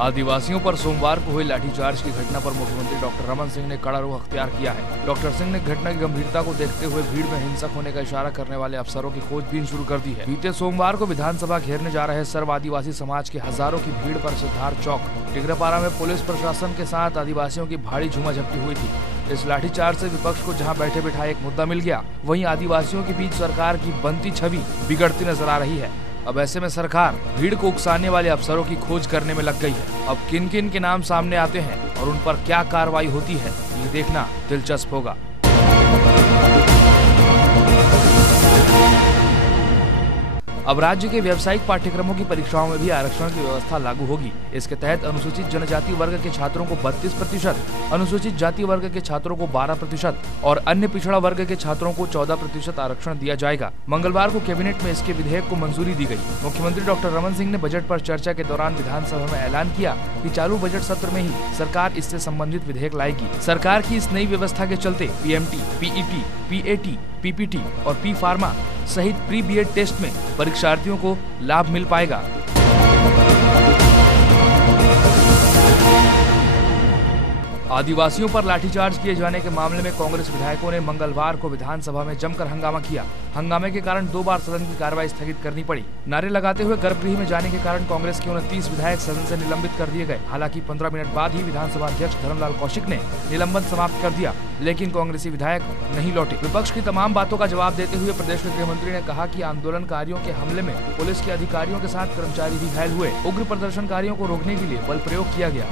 आदिवासियों पर सोमवार को हुई लाठीचार्ज की घटना पर मुख्यमंत्री डॉक्टर रमन सिंह ने कड़ा रुख अख्तियार किया है। डॉक्टर सिंह ने घटना की गंभीरता को देखते हुए भीड़ में हिंसक होने का इशारा करने वाले अफसरों की खोजबीन शुरू कर दी है। बीते सोमवार को विधानसभा घेरने जा रहे सर्व आदिवासी समाज के हजारों की भीड़ पर सिद्धार्थ चौक टिकरापारा में पुलिस प्रशासन के साथ आदिवासियों की भारी झूमाझपटी हुई थी। इस लाठीचार्ज से विपक्ष को जहां बैठे बिठाए एक मुद्दा मिल गया, वहीं आदिवासियों के बीच सरकार की बनती छवि बिगड़ती नजर आ रही है। अब ऐसे में सरकार भीड़ को उकसाने वाले अफसरों की खोज करने में लग गई है। अब किन किन के नाम सामने आते हैं और उन पर क्या कार्रवाई होती है, ये देखना दिलचस्प होगा। अब राज्य के व्यावसायिक पाठ्यक्रमों की परीक्षाओं में भी आरक्षण की व्यवस्था लागू होगी। इसके तहत अनुसूचित जनजाति वर्ग के छात्रों को 32%, अनुसूचित जाति वर्ग के छात्रों को 12% और अन्य पिछड़ा वर्ग के छात्रों को 14% आरक्षण दिया जाएगा। मंगलवार को कैबिनेट में इसके विधेयक को मंजूरी दी गई। मुख्यमंत्री डॉक्टर रमन सिंह ने बजट पर चर्चा के दौरान विधानसभा में ऐलान किया कि चालू बजट सत्र में ही सरकार इससे संबंधित विधेयक लाएगी। सरकार की इस नई व्यवस्था के चलते PMT, PET, PAT, PPT और P फार्मा सहित प्री BEd टेस्ट में परीक्षार्थियों को लाभ मिल पाएगा। आदिवासियों पर लाठीचार्ज किए जाने के मामले में कांग्रेस विधायकों ने मंगलवार को विधानसभा में जमकर हंगामा किया। हंगामे के कारण 2 बार सदन की कार्रवाई स्थगित करनी पड़ी। नारे लगाते हुए गर्भगृह में जाने के कारण कांग्रेस के 29 विधायक सदन से निलंबित कर दिए गए। हालांकि 15 मिनट बाद ही विधानसभा अध्यक्ष धर्मलाल कौशिक ने निलंबन समाप्त कर दिया, लेकिन कांग्रेसी विधायक नहीं लौटे। विपक्ष की तमाम बातों का जवाब देते हुए प्रदेश के गृह मंत्री ने कहा कि आंदोलनकारियों के हमले में पुलिस के अधिकारियों के साथ कर्मचारी भी घायल हुए। उग्र प्रदर्शनकारियों को रोकने के लिए बल प्रयोग किया गया।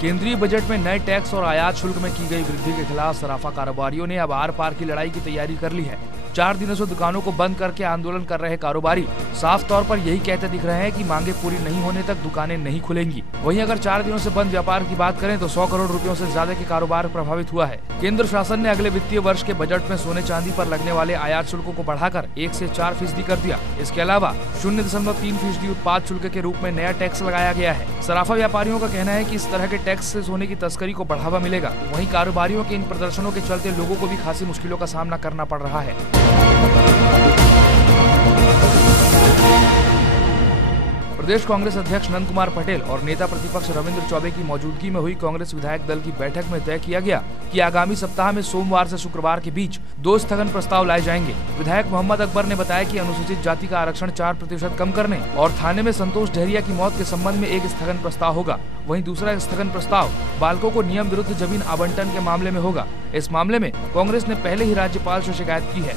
केंद्रीय बजट में नए टैक्स और आयात शुल्क में की गई वृद्धि के खिलाफ सराफा कारोबारियों ने अब आर पार की लड़ाई की तैयारी कर ली है। 4 दिनों से दुकानों को बंद करके आंदोलन कर रहे कारोबारी साफ तौर पर यही कहते दिख रहे हैं कि मांगे पूरी नहीं होने तक दुकानें नहीं खुलेंगी। वहीं अगर 4 दिनों से बंद व्यापार की बात करें तो 100 करोड़ रुपयों से ज्यादा के कारोबार प्रभावित हुआ है। केंद्र शासन ने अगले वित्तीय वर्ष के बजट में सोने चांदी पर लगने वाले आयात शुल्कों को बढ़ाकर 1 से 4% कर दिया। इसके अलावा 0.3% उत्पाद शुल्क के रूप में नया टैक्स लगाया गया है। सराफा व्यापारियों का कहना है कि इस तरह के टैक्स से सोने की तस्करी को बढ़ावा मिलेगा। वहीं कारोबारियों के इन प्रदर्शनों के चलते लोगों को भी खासी मुश्किलों का सामना करना पड़ रहा है। प्रदेश कांग्रेस अध्यक्ष नंद कुमार पटेल और नेता प्रतिपक्ष रविंद्र चौबे की मौजूदगी में हुई कांग्रेस विधायक दल की बैठक में तय किया गया कि आगामी सप्ताह में सोमवार से शुक्रवार के बीच 2 स्थगन प्रस्ताव लाए जाएंगे। विधायक मोहम्मद अकबर ने बताया कि अनुसूचित जाति का आरक्षण 4% कम करने और थाने में संतोष ढेरिया की मौत के संबंध में एक स्थगन प्रस्ताव होगा। वहीं दूसरा स्थगन प्रस्ताव बालकों को नियम विरुद्ध जमीन आवंटन के मामले में होगा। इस मामले में कांग्रेस ने पहले ही राज्यपाल से शिकायत की है।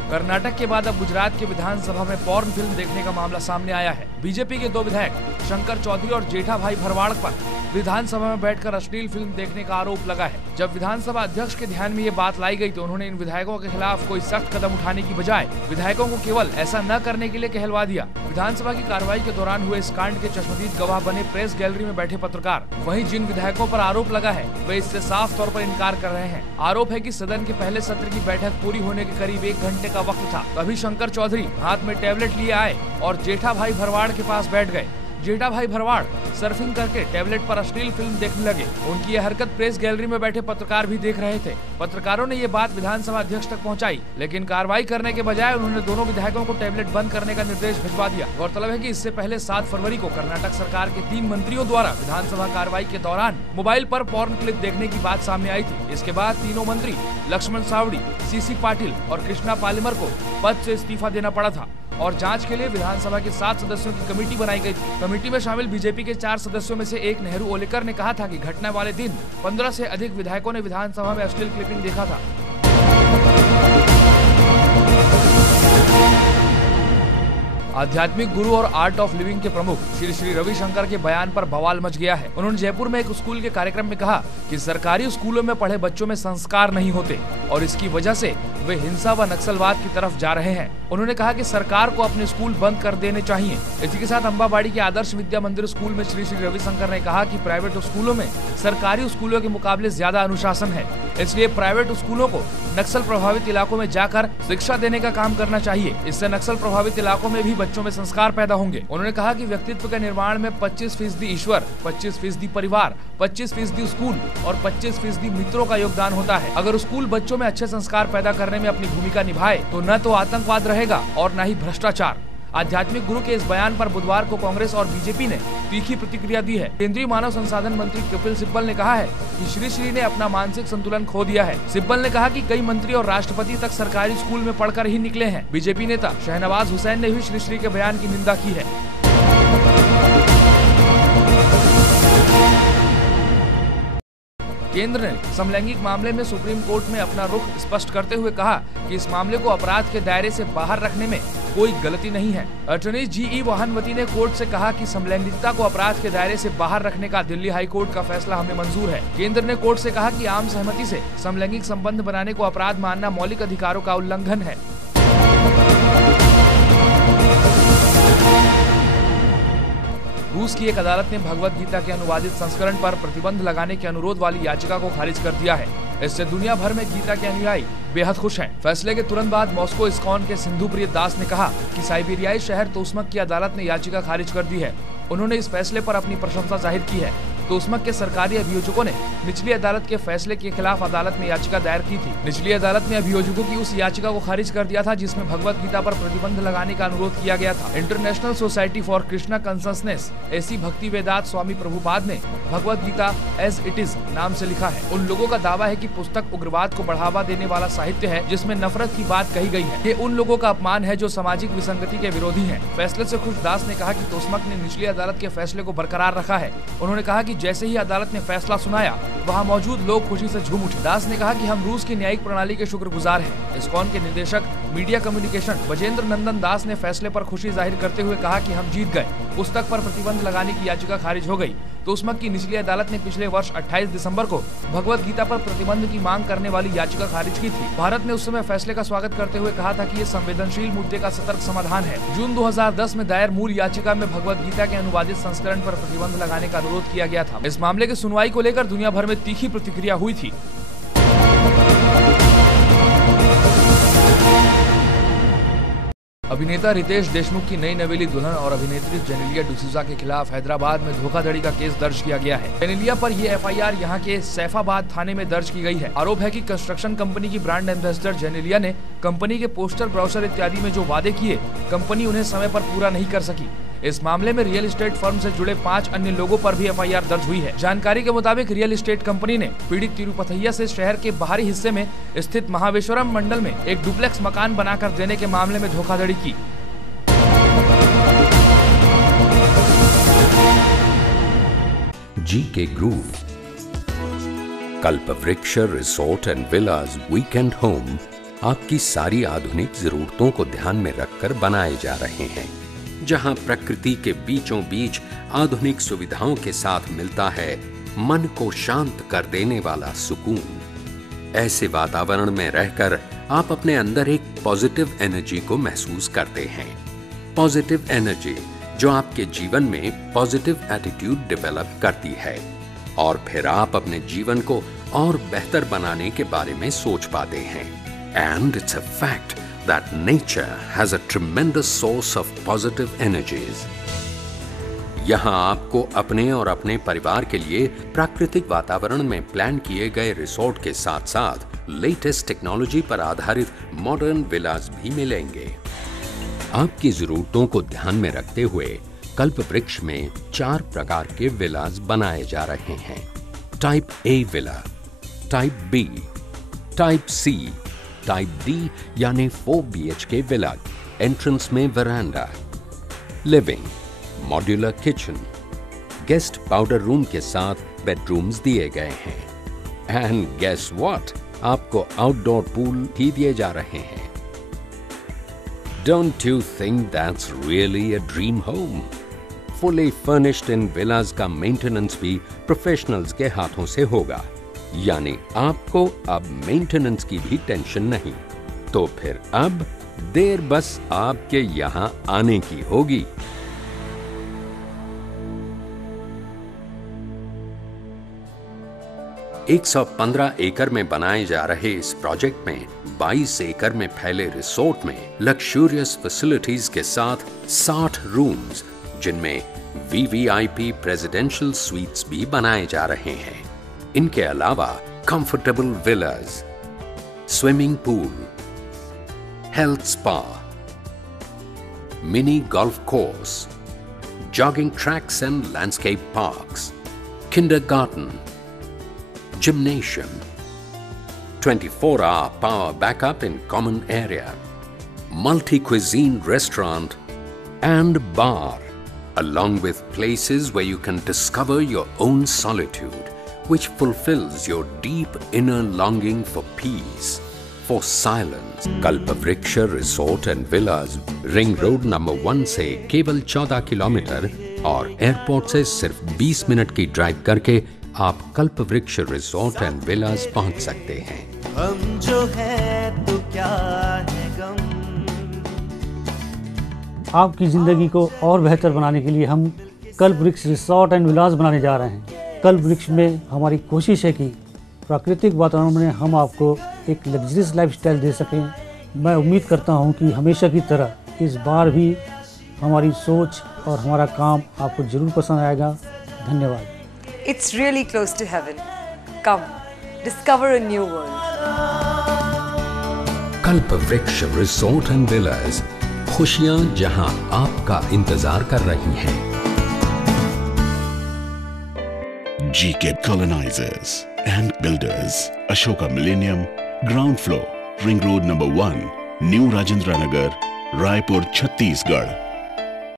कर्नाटक के बाद अब गुजरात के विधानसभा में पॉर्न फिल्म देखने का मामला सामने आया है। बीजेपी के 2 विधायक शंकर चौधरी और जेठा भाई भरवाड़ पर विधानसभा में बैठकर अश्लील फिल्म देखने का आरोप लगा है। जब विधानसभा अध्यक्ष के ध्यान में ये बात लाई गई तो उन्होंने इन विधायकों के खिलाफ कोई सख्त कदम उठाने की बजाय विधायकों को केवल ऐसा न करने के लिए कहलवा दिया। विधानसभा की कार्रवाई के दौरान हुए इस कांड के चश्मदीद गवाह बने प्रेस गैलरी में बैठे पत्रकार। वहीं जिन विधायकों पर आरोप लगा है वे इससे साफ तौर पर इनकार कर रहे हैं। आरोप है कि सदन के पहले सत्र की बैठक पूरी होने के करीब 1 घंटे का वक्त था, तभी शंकर चौधरी हाथ में टैबलेट लिए आए और जेठा भाई भरवाड़ के पास बैठ गए। जेठा भाई भरवाड़ सर्फिंग करके टैबलेट पर अश्लील फिल्म देखने लगे। उनकी यह हरकत प्रेस गैलरी में बैठे पत्रकार भी देख रहे थे। पत्रकारों ने ये बात विधानसभा अध्यक्ष तक पहुंचाई, लेकिन कार्रवाई करने के बजाय उन्होंने दोनों विधायकों को टैबलेट बंद करने का निर्देश भिजवा दिया। गौरतलब है कि इससे पहले 7 फरवरी को कर्नाटक सरकार के 3 मंत्रियों द्वारा विधानसभा कार्रवाई के दौरान मोबाइल पर पॉर्न क्लिप देखने की बात सामने आई थी। इसके बाद तीनों मंत्री लक्ष्मण सावड़ी, CC पाटिल और कृष्णा पालिमर को पद से इस्तीफा देना पड़ा था और जांच के लिए विधानसभा के 7 सदस्यों की कमेटी बनाई गई थी। कमेटी में शामिल बीजेपी के 4 सदस्यों में से एक नेहरू ओलेकर ने कहा था कि घटना वाले दिन 15 से अधिक विधायकों ने विधानसभा में अश्लील क्लिपिंग देखा था। आध्यात्मिक गुरु और आर्ट ऑफ लिविंग के प्रमुख श्री श्री रविशंकर के बयान पर बवाल मच गया है। उन्होंने जयपुर में एक स्कूल के कार्यक्रम में कहा कि सरकारी स्कूलों में पढ़े बच्चों में संस्कार नहीं होते और इसकी वजह से वे हिंसा व नक्सलवाद की तरफ जा रहे हैं। उन्होंने कहा कि सरकार को अपने स्कूल बंद कर देने चाहिए। इसी के साथ अम्बाबाड़ी के आदर्श विद्या मंदिर स्कूल में श्री श्री रविशंकर ने कहा कि प्राइवेट स्कूलों में सरकारी स्कूलों के मुकाबले ज्यादा अनुशासन है, इसलिए प्राइवेट स्कूलों को नक्सल प्रभावित इलाकों में जाकर शिक्षा देने का काम करना चाहिए। इससे नक्सल प्रभावित इलाकों में भी बच्चों में संस्कार पैदा होंगे। उन्होंने कहा कि व्यक्तित्व के निर्माण में 25% ईश्वर, 25% परिवार, 25% स्कूल और 25% मित्रों का योगदान होता है। अगर स्कूल बच्चों में अच्छे संस्कार पैदा करने में अपनी भूमिका निभाए तो न तो आतंकवाद रहेगा और न ही भ्रष्टाचार। आध्यात्मिक गुरु के इस बयान पर बुधवार को कांग्रेस और बीजेपी ने तीखी प्रतिक्रिया दी है। केंद्रीय मानव संसाधन मंत्री कपिल सिब्बल ने कहा है कि श्री ने अपना मानसिक संतुलन खो दिया है। सिब्बल ने कहा कि कई मंत्री और राष्ट्रपति तक सरकारी स्कूल में पढ़कर ही निकले हैं। बीजेपी नेता शहनवाज हुसैन ने भी श्री के बयान की निंदा की है। केंद्र ने समलैंगिक मामले में सुप्रीम कोर्ट में अपना रुख स्पष्ट करते हुए कहा कि इस मामले को अपराध के दायरे से बाहर रखने में कोई गलती नहीं है। अटॉर्नी जी.ई. भानुमति ने कोर्ट से कहा कि समलैंगिकता को अपराध के दायरे से बाहर रखने का दिल्ली हाई कोर्ट का फैसला हमें मंजूर है। केंद्र ने कोर्ट से कहा कि आम सहमति से समलैंगिक संबंध बनाने को अपराध मानना मौलिक अधिकारों का उल्लंघन है। रूस की एक अदालत ने भगवत गीता के अनुवादित संस्करण पर प्रतिबंध लगाने के अनुरोध वाली याचिका को खारिज कर दिया है। इससे दुनिया भर में गीता के अनुयायी बेहद खुश हैं। फैसले के तुरंत बाद मॉस्को इस्कॉन के सिंधु प्रिय दास ने कहा कि साइबेरियाई शहर तोस्मक की अदालत ने याचिका खारिज कर दी है। उन्होंने इस फैसले पर अपनी प्रशंसा जाहिर की है। तोस्मक के सरकारी अभियोजकों ने निचली अदालत के फैसले के खिलाफ अदालत में याचिका दायर की थी। निचली अदालत ने अभियोजकों की उस याचिका को खारिज कर दिया था जिसमें भगवत गीता पर प्रतिबंध लगाने का अनुरोध किया गया था। इंटरनेशनल सोसाइटी फॉर कृष्णा कंसंसनेस ऐसी भक्ति वेदांत स्वामी प्रभुपाद ने Bhagavad Gita as it is नाम से लिखा है। उन लोगों का दावा है कि पुस्तक उग्रवाद को बढ़ावा देने वाला साहित्य है जिसमें नफरत की बात कही गई है। ये उन लोगों का अपमान है जो सामाजिक विसंगति के विरोधी हैं। फैसले से खुश दास ने कहा कि तोस्मक ने निचली अदालत के फैसले को बरकरार रखा है। उन्होंने कहा कि जैसे ही अदालत ने फैसला सुनाया वहां मौजूद लोग खुशी से झूम उठे। दास ने कहा कि हम रूस की न्यायिक प्रणाली के शुक्रगुजार हैं। इस्कॉन के निदेशक मीडिया कम्युनिकेशन बजेंद्र नंदन दास ने फैसले पर खुशी जाहिर करते हुए कहा कि हम जीत गए। पुस्तक पर प्रतिबंध लगाने की याचिका खारिज हो गई। तोस्मक की निचली अदालत ने पिछले वर्ष 28 दिसंबर को भगवत गीता पर प्रतिबंध की मांग करने वाली याचिका खारिज की थी। भारत ने उस समय फैसले का स्वागत करते हुए कहा था कि ये संवेदनशील मुद्दे का सतर्क समाधान है। जून 2010 में दायर मूल याचिका में भगवत गीता के अनुवादित संस्करण पर प्रतिबंध लगाने का अनुरोध किया गया था। इस मामले की सुनवाई को लेकर दुनिया भर में तीखी प्रतिक्रिया हुई थी। अभिनेता रितेश देशमुख की नई नवेली दुल्हन और अभिनेत्री जेनेलिया डिसूजा के खिलाफ हैदराबाद में धोखाधड़ी का केस दर्ज किया गया है। जेनेलिया पर ये एफआईआर यहां के सैफाबाद थाने में दर्ज की गई है। आरोप है कि कंस्ट्रक्शन कंपनी की ब्रांड एम्बेसडर जेनेलिया ने कंपनी के पोस्टर, ब्रोशर इत्यादि में जो वादे किए कंपनी उन्हें समय पर पूरा नहीं कर सकी। इस मामले में रियल एस्टेट फर्म से जुड़े 5 अन्य लोगों पर भी एफआईआर दर्ज हुई है। जानकारी के मुताबिक रियल एस्टेट कंपनी ने पीड़ित तिरुपथैया से शहर के बाहरी हिस्से में स्थित महावेश्वरम मंडल में एक डुप्लेक्स मकान बनाकर देने के मामले में धोखाधड़ी की। GK grove, Kalpavriksha resort and villas weekend home आपकी सारी आधुनिक जरूरतों को ध्यान में रखकर बनाए जा रहे हैं, जहां प्रकृति के बीचों बीच आधुनिक सुविधाओं के साथ मिलता है मन को शांत कर देने वाला सुकून। ऐसे वातावरण में रहकर आप अपने अंदर एक पॉजिटिव एनर्जी को महसूस करते हैं। पॉजिटिव एनर्जी जो आपके जीवन में पॉजिटिव एटीट्यूड डेवलप करती है और फिर आप अपने जीवन को और बेहतर बनाने के बारे में सोच पाते हैं। And it's a fact that nature has a tremendous source of positive energies. यहाँ आपको अपने और अपने परिवार के लिए प्राकृतिक वातावरण में प्लान किए गए रिसोर्ट के साथ साथ लेटेस्ट टेक्नोलॉजी पर आधारित मॉडर्न विलास भी मिलेंगे। आपकी जरूरतों को ध्यान में रखते हुए कल्पवृक्ष में 4 प्रकार के विलास बनाए जा रहे हैं। Type A villa, type B, type C, type D यानी 4 BHK विला, एंट्रेंस में veranda, living, modular kitchen, guest powder room के साथ बेडरूम्स दिए गए हैं। एंड गेस व्हाट, आपको आउटडोर पूल भी दिए जा रहे हैं। Don't you think that's really a dream home? Fully furnished in villas का मेंटेनेंस भी प्रोफेशनल्स के हाथों से होगा, यानी आपको अब मेंटेनेंस की भी टेंशन नहीं। तो फिर अब देर बस आपके यहां आने की होगी। 115 एकड़ में बनाए जा रहे इस प्रोजेक्ट में 22 एकड़ में फैले रिसोर्ट में लग्जूरियस फैसिलिटीज के साथ 60 रूम्स, जिनमें वीवीआईपी प्रेसिडेंशियल स्वीट्स भी बनाए जा रहे हैं। इनके अलावा comfortable Vilas, swimming pool, health spa, mini golf course, jogging tracks and landscape parks, kindergarten, gymnasium, 24-hour power backup in common area, multi-cuisine restaurant and bar, along with places where you can discover your own solitude, which fulfills your deep inner longing for peace, for silence. Kalpavriksha resort and villas ring road number 1 से केवल 14 kilometre और airport से सिर्फ 20 minute की drive करके आप कल्पवृक्ष resort and villas पहुंच सकते हैं। हम जो है तो क्या है गम। आपकी जिंदगी को और बेहतर बनाने के लिए हम कल्पवृक्ष रिसोर्ट एंड विलाज बनाने जा रहे हैं। कल्पवृक्ष में हमारी कोशिश है कि प्राकृतिक वातावरण में हम आपको एक लग्जरियस लाइफस्टाइल दे सकें। मैं उम्मीद करता हूं कि हमेशा की तरह इस बार भी हमारी सोच और हमारा काम आपको जरूर पसंद आएगा। धन्यवाद। It's really close to heaven. Come, discover a new world. Kalpavriksha resort and villas, खुशियां जहां आपका इंतजार कर रही हैं। GK Colonizers and Builders, Ashoka Millennium, Ground Floor, Ring Road number 1, New Rajendra Nagar, Raipur, Chhattisgarh।